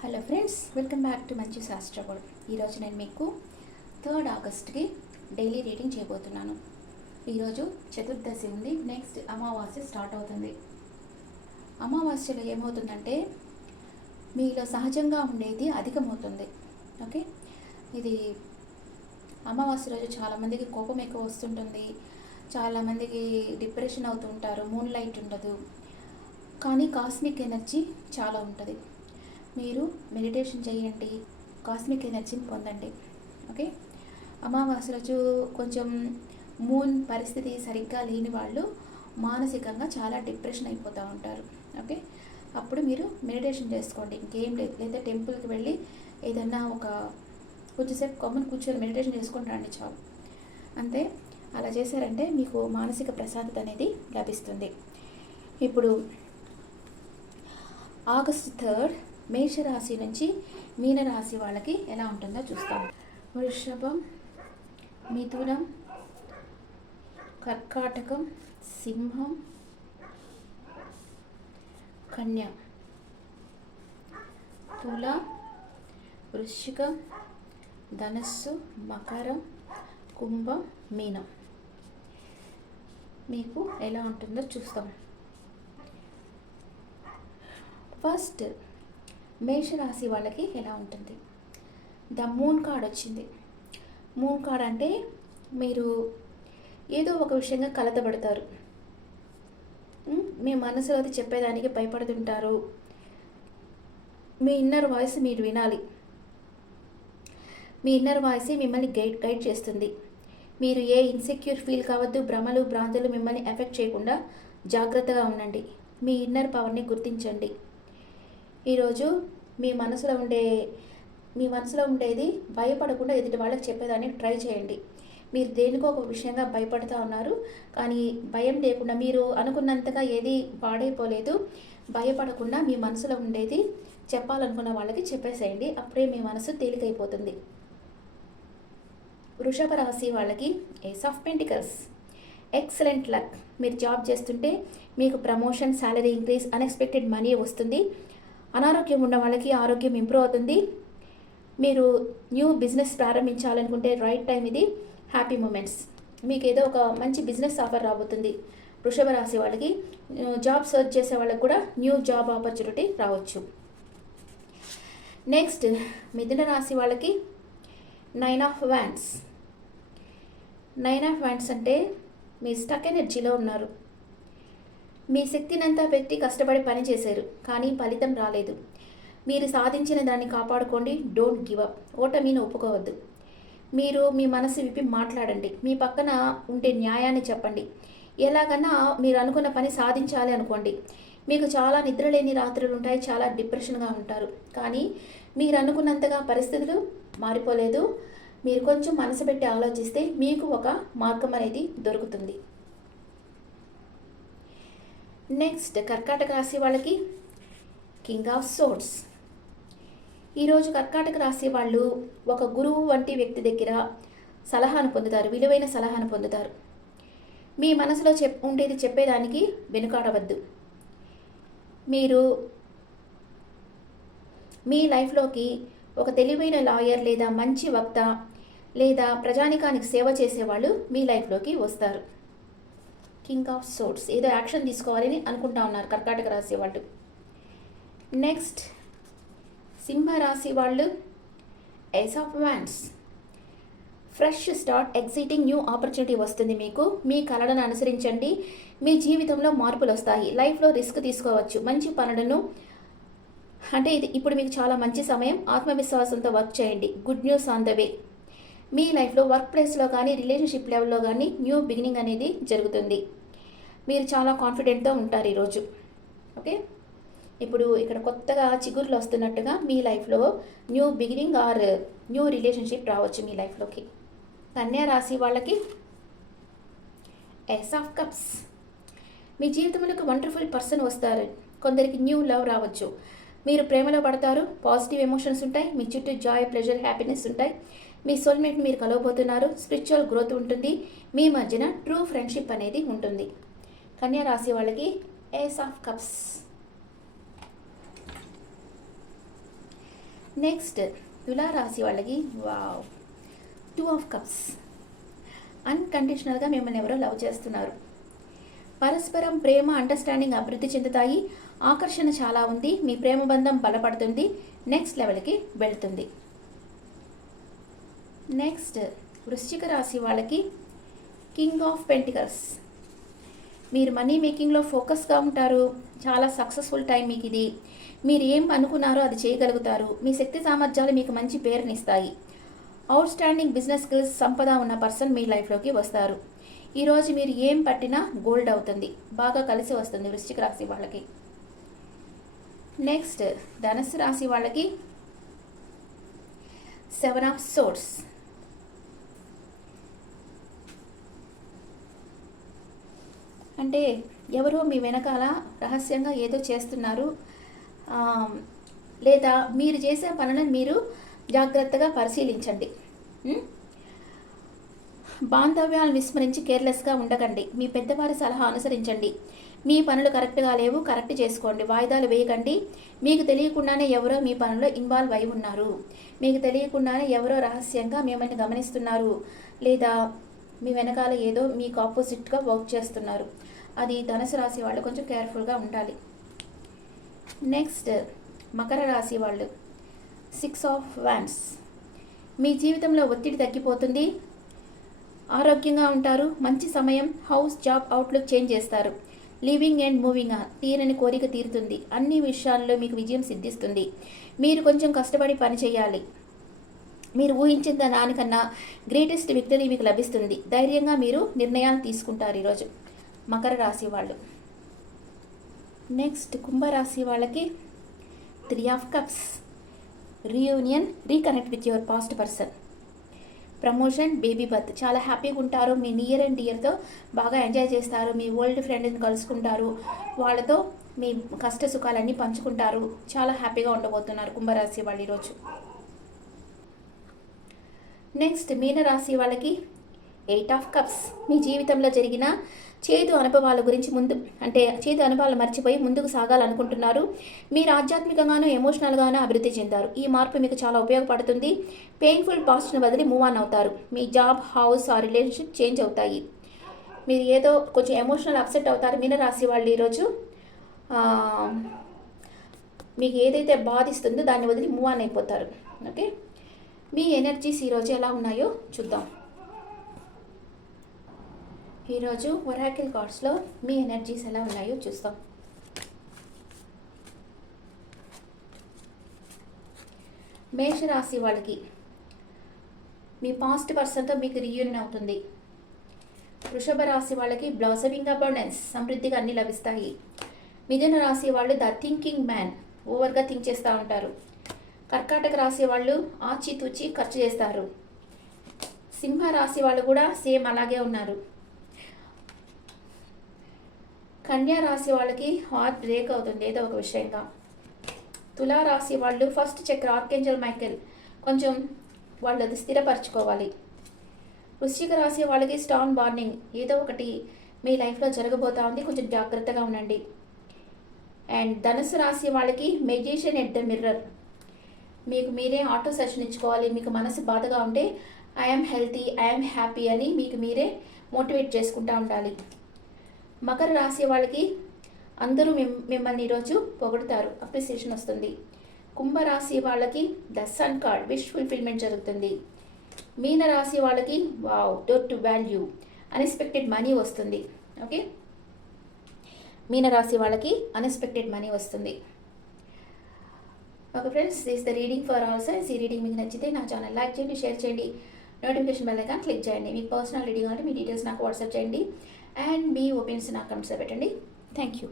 Hello friends, welcome back to మంచి శాస్త్ర world. ఈరోజు నేను మీకు 3 ఆగస్ట్కి డైలీ రీడింగ్ చేయబోతున్నాను. ఈరోజు చతుర్దశి ఉంది. నెక్స్ట్ అమావాస్య స్టార్ట్ అవుతుంది. అమావాస్యలో ఏమవుతుందంటే మీలో సహజంగా ఉండేది అధికమవుతుంది. ఓకే, ఇది అమావాస్య రోజు చాలామందికి కోపం ఎక్కువ వస్తుంటుంది. చాలామందికి డిప్రెషన్ అవుతుంటారు. మూన్ లైట్ ఉండదు, కానీ కాస్మిక్ ఎనర్జీ చాలా ఉంటుంది. మీరు మెడిటేషన్ చేయండి, కాస్మిక్ ఎనర్జీని పొందండి. ఓకే, అమావాస్య రోజు కొంచెం మూన్ పరిస్థితి సరిగ్గా లేని వాళ్ళు మానసికంగా చాలా డిప్రెషన్ అయిపోతూ ఉంటారు. ఓకే, అప్పుడు మీరు మెడిటేషన్ చేసుకోండి, ఇంకేం లేదు. లేదా టెంపుల్కి వెళ్ళి ఏదన్నా కొంచెంసేపు కమ్ముని కూర్చొని మెడిటేషన్ చేసుకొని రండి, చాలు. అంతే. అలా చేశారంటే మీకు మానసిక ప్రశాంతత అనేది లభిస్తుంది. ఇప్పుడు ఆగస్ట్ 3 మేషరాశి నుంచి మీనరాశి వాళ్ళకి ఎలా ఉంటుందో చూస్తాం. వృషభం, మిథునం, కర్కాటకం, సింహం, కన్య, తుల, వృశ్చికం, ధనస్సు, మకరం, కుంభం, మీనం. మీకు ఎలా ఉంటుందో చూస్తాం. ఫస్ట్ మేషరాశి వాళ్ళకి ఎలా ఉంటుంది? ద మూన్ కార్డ్ వచ్చింది. మూన్ కార్డ్ అంటే మీరు ఏదో ఒక విషయంగా కలతపడతారు. మీ మనసులో అది చెప్పేదానికి భయపడుతుంటారు. మీ ఇన్నర్ వాయిస్ మీరు వినాలి. మీ ఇన్నర్ వాయిస్ మిమ్మల్ని గైడ్ చేస్తుంది. మీరు ఏ ఇన్సెక్యూర్ ఫీల్ కావద్దు. భ్రమలు భ్రాంతులు మిమ్మల్ని ఎఫెక్ట్ చేయకుండా జాగ్రత్తగా ఉండండి. మీ ఇన్నర్ పవర్ని గుర్తించండి. ఈరోజు మీ మనసులో ఉండేది భయపడకుండా ఎదుటి వాళ్ళకి చెప్పేదానికి ట్రై చేయండి. మీరు దేనికో ఒక విషయంగా భయపడుతూ ఉన్నారు, కానీ భయం లేకుండా, మీరు అనుకున్నంతగా ఏది పాడైపోలేదు. భయపడకుండా మీ మనసులో ఉండేది చెప్పాలనుకున్న వాళ్ళకి చెప్పేసేయండి. అప్పుడే మీ మనసు తేలికైపోతుంది. వృషభ రాశి వాళ్ళకి ace of pentacles. Excellent luck. మీరు జాబ్ చేస్తుంటే మీకు promotion, salary increase, unexpected money వస్తుంది. అనారోగ్యం ఉన్న వాళ్ళకి ఆరోగ్యం ఇంప్రూవ్ అవుతుంది. మీరు న్యూ బిజినెస్ ప్రారంభించాలనుకుంటే రైట్ టైం ఇది. Happy moments. మీకు ఏదో ఒక మంచి బిజినెస్ ఆఫర్ రాబోతుంది. వృషభ రాశి వాళ్ళకి జాబ్ సర్చ్ చేసే వాళ్ళకి కూడా న్యూ జాబ్ ఆపర్చునిటీ రావచ్చు. నెక్స్ట్ మిథున రాశి వాళ్ళకి 9 ఆఫ్ వ్యాండ్స్. 9 ఆఫ్ వ్యాండ్స్ అంటే మీరు స్టక్ ఎనర్జీలో ఉన్నారు. మీ శక్తినంతా పెట్టి కష్టపడి పని చేశారు, కానీ ఫలితం రాలేదు. మీరు సాధించిన దాన్ని కాపాడుకోండి. Don't give up. ఓటమిని ఒప్పుకోవద్దు. మీరు మీ మనసు విప్పి మాట్లాడండి. మీ పక్కన ఉంటే న్యాయాన్ని చెప్పండి. ఎలాగన్నా మీరు అనుకున్న పని సాధించాలి అనుకోండి. మీకు చాలా నిద్రలేని రాత్రులు ఉంటాయి, చాలా డిప్రెషన్గా ఉంటారు, కానీ మీరు అనుకున్నంతగా పరిస్థితులు మారిపోలేదు. మీరు కొంచెం మనసు పెట్టి ఆలోచిస్తే మీకు ఒక మార్గం అనేది దొరుకుతుంది. నెక్స్ట్ కర్కాటక రాశి వాళ్ళకి కింగ్ ఆఫ్ సోర్డ్స్. ఈరోజు కర్కాటక రాశి వాళ్ళు ఒక గురువు వంటి వ్యక్తి దగ్గర సలహాను పొందుతారు, విలువైన సలహాను పొందుతారు. మీ మనసులో ఉండేది చెప్పేదానికి వెనుకాడవద్దు. మీరు మీ లైఫ్లోకి ఒక తెలివైన లాయర్ లేదా మంచి వక్త లేదా ప్రజానికానికి సేవ చేసేవాళ్ళు మీ లైఫ్లోకి వస్తారు. King of swords. ఏదో యాక్షన్ తీసుకోవాలని అనుకుంటా ఉన్నారు కర్కాటక రాశి వాళ్ళు. నెక్స్ట్ సింహరాశి వాళ్ళు ace of wands. Fresh start, exciting new opportunity వస్తుంది మీకు. మీ కలలను అనుసరించండి. మీ జీవితంలో మార్పులు వస్తాయి. లైఫ్లో రిస్క్ తీసుకోవచ్చు. మంచి పనులను ఇప్పుడు మీకు చాలా మంచి సమయం. ఆత్మవిశ్వాసంతో వర్క్ చేయండి. Good news on the way. మీ లైఫ్లో వర్క్ ప్లేస్లో కానీ రిలేషన్షిప్ లెవెల్లో కానీ న్యూ బిగినింగ్ అనేది జరుగుతుంది. మీరు చాలా కాన్ఫిడెంట్తో ఉంటారు ఈరోజు. ఓకే, ఇప్పుడు ఇక్కడ కొత్తగా చిగుర్లు వస్తున్నట్టుగా మీ లైఫ్లో new beginning are new relationship రావచ్చు మీ లైఫ్లోకి. కన్యా రాశి వాళ్ళకి ఏస్ ఆఫ్ కప్స్. మీ జీవితంలోకి వండర్ఫుల్ పర్సన్ వస్తారు. కొందరికి న్యూ లవ్ రావచ్చు. మీరు ప్రేమలో పడతారు. పాజిటివ్ ఎమోషన్స్ ఉంటాయి. మీ చుట్టూ జాయ్, ప్లెజర్, హ్యాపీనెస్ ఉంటాయి. మీ సోల్మేట్ మీరు కలవబోతున్నారు. స్పిరిచువల్ గ్రోత్ ఉంటుంది. మీ మధ్యన ట్రూ ఫ్రెండ్షిప్ అనేది ఉంటుంది. కన్యా రాశి వాళ్ళకి ఏస్ ఆఫ్ కప్స్. నెక్స్ట్ తులా రాశి వాళ్ళకి వావ్, 2 ఆఫ్ కప్స్. అన్కండిషనల్గా మిమ్మల్ని ఎవరో లవ్ చేస్తున్నారు. పరస్పరం ప్రేమ అండర్స్టాండింగ్ అభివృద్ధి చెందుతాయి. ఆకర్షణ చాలా ఉంది. మీ ప్రేమ బంధం బలపడుతుంది, నెక్స్ట్ లెవెల్కి వెళుతుంది. నెక్స్ట్ వృశ్చిక రాశి వాళ్ళకి కింగ్ ఆఫ్ పెంటికల్స్. మీరు మనీ మేకింగ్లో ఫోకస్గా ఉంటారు. చాలా సక్సెస్ఫుల్ టైం మీకు ఇది. మీరు ఏం అనుకున్నారో అది చేయగలుగుతారు. మీ శక్తి సామర్థ్యాలు మీకు మంచి పేరునిస్తాయి. అవుట్ స్టాండింగ్ బిజినెస్ స్కిల్స్, సంపద ఉన్న పర్సన్ మీ లైఫ్లోకి వస్తారు. ఈరోజు మీరు ఏం పట్టినా గోల్డ్ అవుతుంది. బాగా కలిసి వస్తుంది వృశ్చిక రాశి వాళ్ళకి. నెక్స్ట్ ధనుసు రాశి వాళ్ళకి 7 ఆఫ్ సోర్డ్స్. అంటే ఎవరో మీ వెనకాల రహస్యంగా ఏదో చేస్తున్నారు, లేదా మీరు చేసే పనులను మీరు జాగ్రత్తగా పరిశీలించండి. బాంధవ్యాలను విస్మరించి కేర్లెస్గా ఉండకండి. మీ పెద్దవారి సలహా అనుసరించండి. మీ పనులు కరెక్ట్గా లేవు, కరెక్ట్ చేసుకోండి. వాయిదాలు వేయకండి. మీకు తెలియకుండానే ఎవరో మీ పనుల్లో ఇన్వాల్వ్ అయి ఉన్నారు. మీకు తెలియకుండానే ఎవరో రహస్యంగా మిమ్మల్ని గమనిస్తున్నారు, లేదా మీ వెనకాల ఏదో మీకు ఆపోజిట్గా వర్క్ చేస్తున్నారు. అది ధనుసు రాశి వాళ్ళు కొంచెం కేర్ఫుల్గా ఉండాలి. నెక్స్ట్ మకర రాశి వాళ్ళు 6 ఆఫ్ వాండ్స్. మీ జీవితంలో ఒత్తిడి తగ్గిపోతుంది. ఆరోగ్యంగా ఉంటారు. మంచి సమయం. హౌస్, జాబ్, అవుట్లుక్ చేంజ్ చేస్తారు. Living and moving on. తీరని కోరిక తీరుతుంది. అన్ని విషయాల్లో మీకు విజయం సిద్ధిస్తుంది. మీరు కొంచెం కష్టపడి పని చేయాలి. మీరు ఊహించిన దానికన్నా గ్రేటెస్ట్ విక్టరీ మీకు లభిస్తుంది. ధైర్యంగా మీరు నిర్ణయాలు తీసుకుంటారు ఈరోజు మకర రాశి వాళ్ళు. నెక్స్ట్ కుంభరాశి వాళ్ళకి 3 of cups. Reunion, reconnect with your past person. Promotion, baby birth. చాలా హ్యాపీగా ఉంటారు. మీ నియర్ అండ్ డియర్తో బాగా ఎంజాయ్ చేస్తారు. మీ ఓల్డ్ ఫ్రెండ్ని కలుసుకుంటారు. వాళ్ళతో మీ కష్ట సుఖాలన్నీ పంచుకుంటారు. చాలా హ్యాపీగా ఉండబోతున్నారు కుంభరాశి వాళ్ళు ఈరోజు. నెక్స్ట్ మీనరాశి వాళ్ళకి 8 ఆఫ్ కప్స్. మీ జీవితంలో జరిగిన చేదు అనుభవాల గురించి చేదు అనుభవాలు మర్చిపోయి ముందుకు సాగాలనుకుంటున్నారు. మీరు ఆధ్యాత్మికంగానూ ఎమోషనల్గానూ అభివృద్ధి చెందారు. ఈ మార్పు మీకు చాలా ఉపయోగపడుతుంది. పెయిన్ఫుల్ పాస్ట్ని వదిలి మూవ్ ఆన్ అవుతారు. మీ జాబ్, హౌస్ ఆ రిలేషన్షిప్ చేంజ్ అవుతాయి. మీరు ఏదో కొంచెం ఎమోషనల్ అప్సెట్ అవుతారు మీనరాశి వాళ్ళు ఈరోజు. మీకు ఏదైతే బాధిస్తుందో దాన్ని వదిలి మూవ్ ఆన్ అయిపోతారు. ఓకే, మీ ఎనర్జీస్ ఈరోజు ఎలా ఉన్నాయో చూద్దాం. ఈరోజు ఒరాకిల్ కార్డ్స్లో మీ ఎనర్జీస్ ఎలా ఉన్నాయో చూస్తాం. మేషరాశి వాళ్ళకి మీ పాస్ట్ పర్సన్తో మీకు రీయూనియన్ అవుతుంది. వృషభ రాశి వాళ్ళకి బ్లాసమింగ్ అబండెన్స్, సమృద్ధిగా అన్ని లభిస్తాయి. మిథున రాశి వాళ్ళు ద థింకింగ్ మ్యాన్, ఓవర్గా థింక్ చేస్తూ ఉంటారు. కర్కాటక రాశి వాళ్ళు ఆచితూచి ఖర్చు చేస్తారు. సింహ రాశి వాళ్ళు కూడా సేమ్ అలాగే ఉన్నారు. కన్యా రాశి వాళ్ళకి హార్ట్ బ్రేక్ అవుతుంది ఏదో ఒక విషయంగా. తులా రాశి వాళ్ళు ఫస్ట్ చక్ర ఆర్కేంజల్ మైకేల్, కొంచెం వాళ్ళు అది స్థిరపరచుకోవాలి. వృశ్చిక రాశి వాళ్ళకి స్టార్మ్ వార్నింగ్, ఏదో ఒకటి మీ లైఫ్లో జరగబోతా ఉంది, కొంచెం జాగ్రత్తగా ఉండండి. అండ్ ధనుసు రాశి వాళ్ళకి మెడిటేషన్ ఎట్ ద మిర్రర్, మీకు మీరే ఆటో సెషన్ ఇచ్చుకోవాలి. మీకు మనసు బాధగా ఉంటే ఐఎమ్ హెల్తీ, ఐఎమ్ హ్యాపీ అని మీకు మీరే మోటివేట్ చేసుకుంటూ ఉండాలి. మకర రాశి వాళ్ళకి అందరూ మిమ్మల్ని ఈరోజు పొగుడుతారు, అప్రిసియేషన్ వస్తుంది. కుంభరాశి వాళ్ళకి the sun card, wish fulfilment జరుగుతుంది. మీన రాశి వాళ్ళకి wow, door to value, unexpected money వస్తుంది. ఓకే, మీన రాశి వాళ్ళకి అన్ఎక్స్పెక్టెడ్ మనీ వస్తుంది. Okay friends, this the reading for all signs. ఈ రీడింగ్ మీకు నచ్చితే నా ఛానల్ లైక్ చేయండి, షేర్ చేయండి, నోటిఫికేషన్ బెల్ ఐకాన్ క్లిక్ చేయండి. మీకు పర్సనల్ రీడింగ్ అంటే మీ డీటెయిల్స్ నాకు వాట్సాప్ చేయండి అండ్ మీ ఒపీనియన్స్ నాకు కమెంట్స్లో పెట్టండి. Thank you.